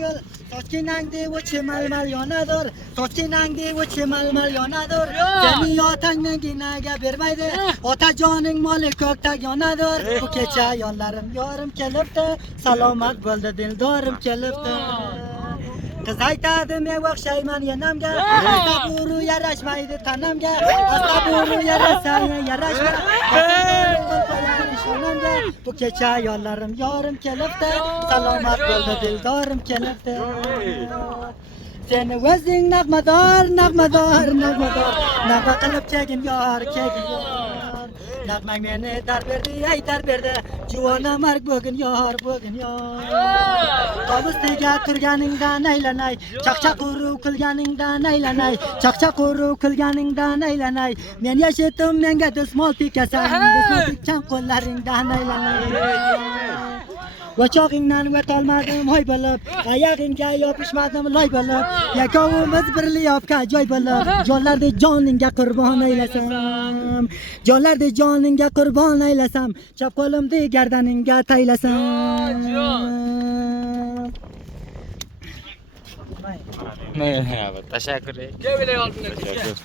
gül Sochkinang devu chimal mal yonadur Sochkinang devu chimal mal yonadur Seni otang menginaga bermaydi Otajoning moli ko'kda yonadur Bu kecha yonlarim yorim kelibdi Salomat bo'ldi dildorim kelibdi Qiz aytadi men o'xshayman yenamga Asta buru yarashmaydi tanamga Asta buru yarashsa yarashmaydi Bu kecha yollarim yorim kelibdi Salomat bo'ldi dildorim kelibdi Seni o'zing nag'mador Nag'ma qilib chegin yor Nag'mang meni dar berdi Juvona marg bo'gin yor Tovusdiga turganingdan aylanay Chaqchaq uruv qilganingdan aylanay Chaqchaq uruv qilganingdan aylanay Men yashitim menga dusmol tikasan Dusmol tikkan qo'llaringdan aylanay O'chog'ingdan o'tolmadim hoy bo'lib Oyog'ingga yopishmadim loy bo'lib Yakovimiz birli yopga joy bo'lib Jonlarda joningga qurbon aylasam Jonlarda joningga qurbon aylasam Chap qo'limni gardaningga taylasam Merhaba, teşekkür ederim.